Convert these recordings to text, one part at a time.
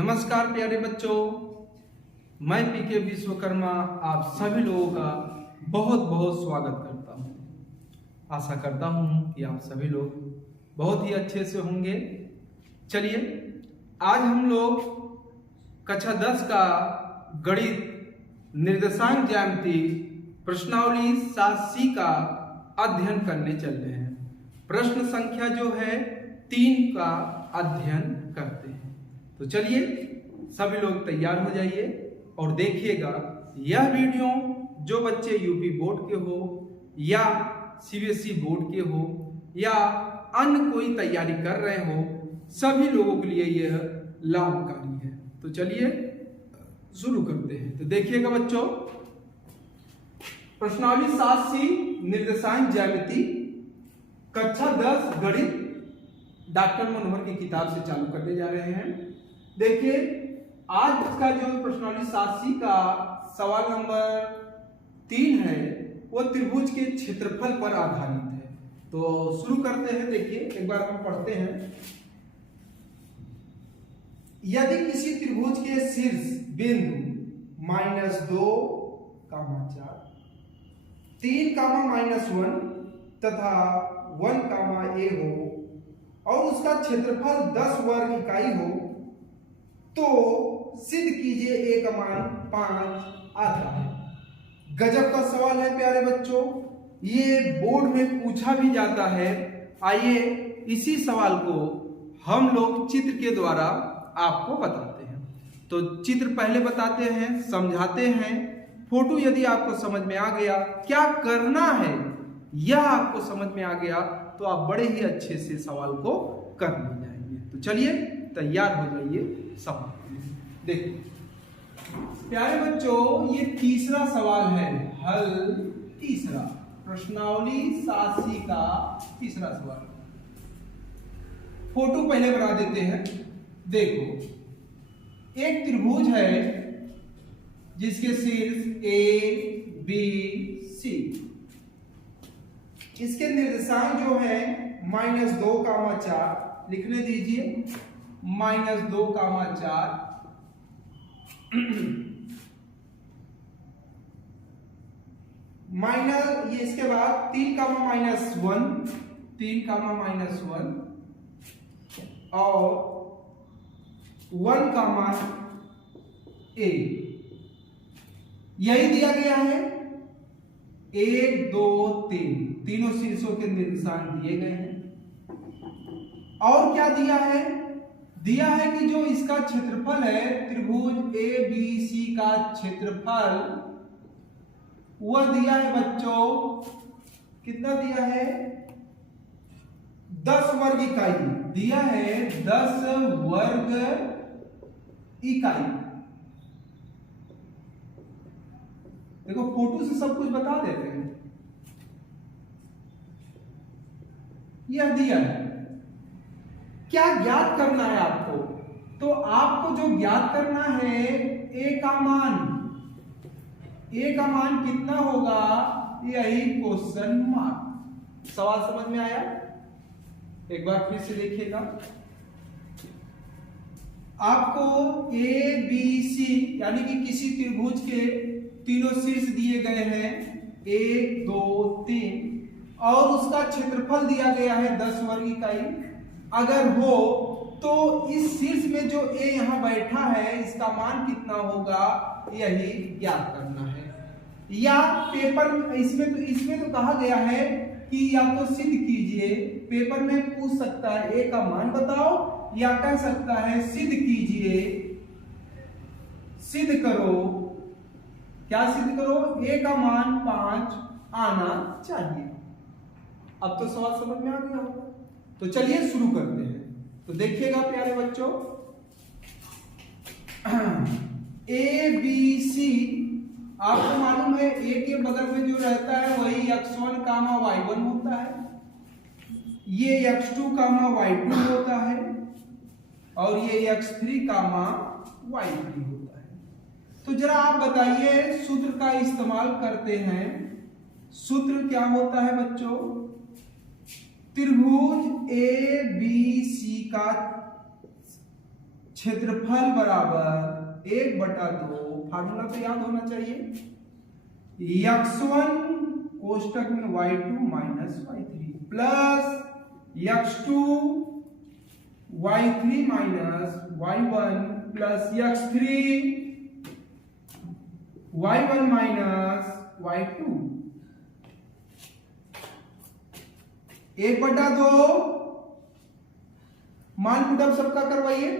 नमस्कार प्यारे बच्चों, मैं पीके विश्वकर्मा आप सभी लोगों का बहुत बहुत स्वागत करता हूं। आशा करता हूं कि आप सभी लोग बहुत ही अच्छे से होंगे। चलिए आज हम लोग कक्षा 10 का गणित निर्देशांक ज्यामिति प्रश्नावली 7C का अध्ययन करने चल रहे हैं। प्रश्न संख्या जो है 3 का अध्ययन करते हैं। तो चलिए सभी लोग तैयार हो जाइए और देखिएगा यह वीडियो जो बच्चे यूपी बोर्ड के हो या सीबीएसई बोर्ड के हो या अन्य कोई तैयारी कर रहे हो, सभी लोगों के लिए यह लाभकारी है। तो चलिए शुरू करते हैं। तो देखिएगा बच्चों, प्रश्नावली 7C निर्देशांक ज्यामिति कक्षा 10 गणित डॉक्टर मनोहर की किताब से चालू करने जा रहे हैं। देखिए आज का जो प्रश्नावली 7C का सवाल नंबर 3 है वो त्रिभुज के क्षेत्रफल पर आधारित है। तो शुरू करते हैं। देखिए एक बार हम पढ़ते हैं। यदि किसी त्रिभुज के शीर्ष बिंदु -2, 4, 3, -1 तथा 1, a हो और उसका क्षेत्रफल 10 वर्ग इकाई हो तो सिद्ध कीजिए a का मान 5 आता है। गजब का सवाल है प्यारे बच्चों, ये बोर्ड में पूछा भी जाता है। आइए इसी सवाल को हम लोग चित्र के द्वारा आपको बताते हैं। तो चित्र पहले बताते हैं, समझाते हैं। फोटो यदि आपको समझ में आ गया, क्या करना है यह आपको समझ में आ गया तो आप बड़े ही अच्छे से सवाल को कर ले जाएंगे। तो चलिए तैयार हो जाइए सवाल। देखिए प्यारे बच्चों, ये तीसरा सवाल है। हल तीसरा, प्रश्नावली 7C का तीसरा सवाल। फोटो पहले बना देते हैं। देखो एक त्रिभुज है जिसके शीर्ष A, B, C, इसके निर्देशांक जो है -2, 4 लिखने दीजिए। -2, 4 ये इसके बाद 3, -1, 3, -1 और 1, a यही दिया गया है। 1, 2, 3 तीनों शीर्षों के निर्देशांक दिए गए हैं। और क्या दिया है? दिया है कि जो इसका क्षेत्रफल है त्रिभुज ABC का क्षेत्रफल वह दिया है बच्चों, कितना दिया है? 10 वर्ग इकाई दिया है। 10 वर्ग इकाई। देखो फोटो से सब कुछ बता देते हैं। यह दिया है। क्या ज्ञात करना है आपको? तो आपको जो ज्ञात करना है a का मान कितना होगा, यही क्वेश्चन मार्क। सवाल समझ में आया? एक बार फिर से देखिएगा। आपको ABC यानी कि किसी त्रिभुज के तीनों शीर्ष दिए गए हैं 1, 2, 3 और उसका क्षेत्रफल दिया गया है 10 वर्ग इकाई। अगर हो तो इस शीर्ष में जो A यहां बैठा है इसका मान कितना होगा, यही ज्ञात करना है। या पेपर इसमें तो कहा गया है कि या तो सिद्ध कीजिए, पेपर में पूछ सकता है A का मान बताओ या कह सकता है सिद्ध कीजिए, सिद्ध करो। क्या सिद्ध करो? A का मान 5 आना चाहिए। अब तो सवाल समझ में आ गया होगा। तो चलिए शुरू करते हैं। तो देखिएगा प्यारे बच्चों, ABC आपको मालूम है A के बगल में जो रहता है वही x1, y1 होता है। ये x2, y2 होता है और ये x3, y3 होता है। तो जरा आप बताइए, सूत्र का इस्तेमाल करते हैं। सूत्र क्या होता है बच्चों? त्रिभुज ABC का क्षेत्रफल बराबर 1/2, फार्मूला तो याद होना चाहिए, x1 कोष्टक में y2 minus y3 plus x2 y3 minus y1 plus x3 y1 minus y2। 1/2 मान पुटअप सबका करवाइए।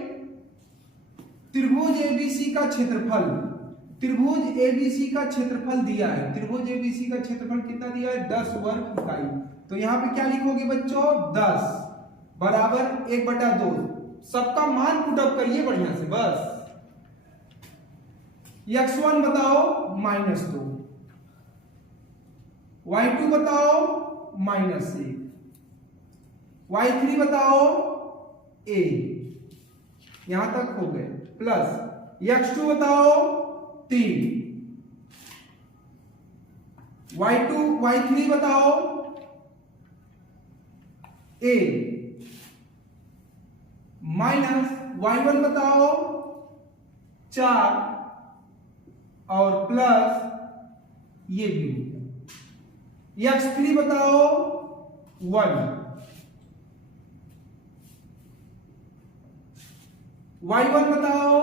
त्रिभुज एबीसी का क्षेत्रफल, त्रिभुज एबीसी का क्षेत्रफल दिया है, त्रिभुज एबीसी का क्षेत्रफल कितना दिया है 10 वर्ग इकाई। तो यहां पे क्या लिखोगे बच्चों 10 बराबर 1/2, सबका मान पुटअप करिए बढ़िया से बस। x1 बताओ -2, y2 बताओ -1, y3 बताओ a, यहां तक हो गए, प्लस x2 बताओ 3, y3 बताओ a, माइनस y1 बताओ 4 और प्लस ये भी हो गया, x3 बताओ 1, y1 बताओ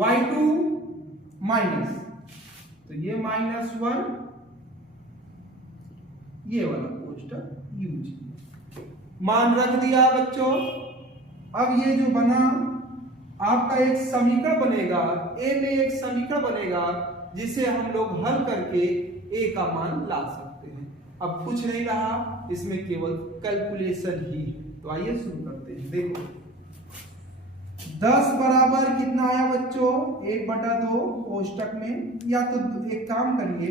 y2 माइनस, तो ये -1, ये वाला कोष्टक यूज, मान रख दिया बच्चों। अब ये जो बना आपका एक समीकरण बनेगा, ए में एक समीकरण बनेगा जिसे हम लोग हल करके ए का मान ला सकते हैं। अब कुछ नहीं रहा, इसमें केवल कैलकुलेशन ही। तो आइए शुरू करते हैं। देखो 10 बराबर कितना आया बच्चों 1/2 कोष्टक में, या तो एक काम करिए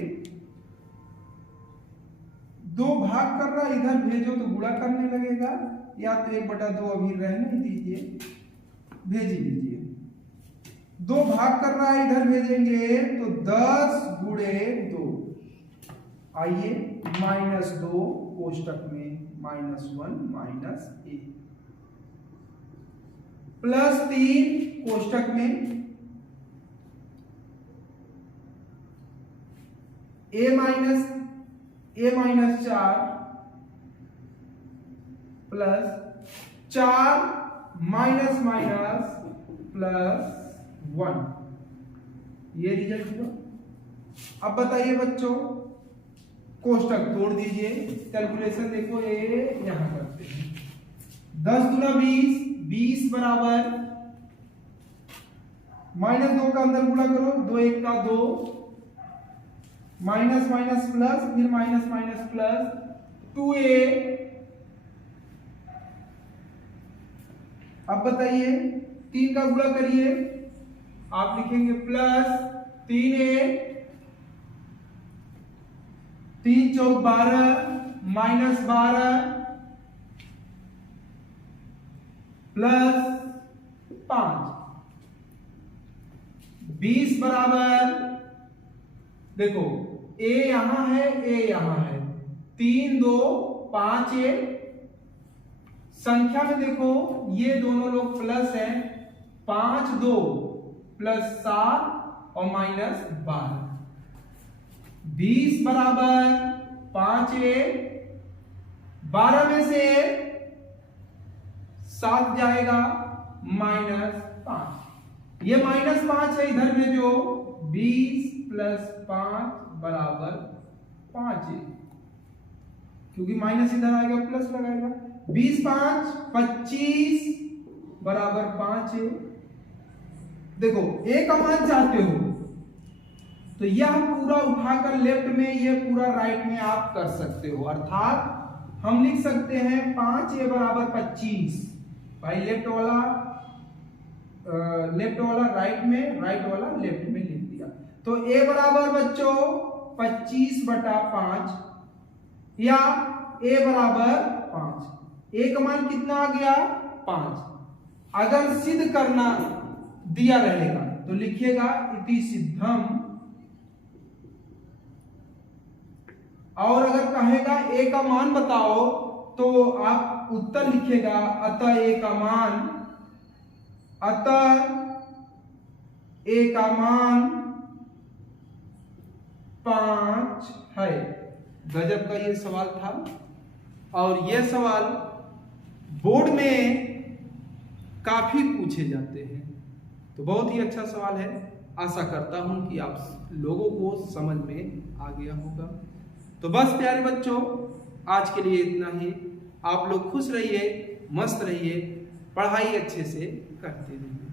2 भाग कर रहा इधर भेजो तो गुणा करने लगेगा, या तो 1/2 अभी रहने दीजिए, भेज ही दीजिए। 2 भाग कर रहा है इधर भेजेंगे तो 10 × 2, आइए -2 कोष्टक में -1 -a प्लस 3 कोष्टक में a -4 प्लस 4 माइनस प्लस 1, ये रिजल्ट हुआ। अब बताइए बच्चों कोष्टक तोड़ दीजिए, कैलकुलेशन देखो ये यहां करते हैं। 10 × 20, 20 बराबर -2 का अंदर गुणा करो, 2 1 का 2, माइनस प्लस, फिर माइनस प्लस 2a। अब बताइए 3 का गुणा करिए, आप लिखेंगे प्लस 3a, 3 चौक 12 -12 प्लस 5, 20 बराबर, देखो a यहां है, a यहां है, 3 2 5a, संख्या में देखो ये दोनों लोग प्लस है, 5 2 प्लस 7 और -12, 20 बराबर 5a, 12 में से 7 जाएगा -5, ये -5 है इधर में जो 20 + 5 बराबर 5a, क्योंकि माइनस इधर आएगा प्लस लगाएगा, 20 5 25 बराबर 5a। देखो a का मान चाहते हो तो यह पूरा उठाकर लेफ्ट में, ये पूरा राइट में आप कर सकते हो, अर्थात हम लिख सकते हैं 5a बराबर 25, भाई लेफ्ट वाला राइट में, राइट वाला लेफ्ट में लिख दिया। तो a बराबर बच्चों 25/5 या a बराबर 5, a का मान कितना आ गया 5। अगर सिद्ध करना दिया रहेगा तो लिखिएगा इति सिद्धम, और अगर कहेगा a का मान बताओ तो आप उत्तर लिखेगा। अतः ए का मान, अतः ए का मान 5 है। गजब का ये सवाल था और यह सवाल बोर्ड में काफी पूछे जाते हैं, तो बहुत ही अच्छा सवाल है। आशा करता हूं कि आप लोगों को समझ में आ गया होगा। तो बस प्यारे बच्चों, आज के लिए इतना ही। आप लोग खुश रहिए, मस्त रहिए, पढ़ाई अच्छे से करते रहिए।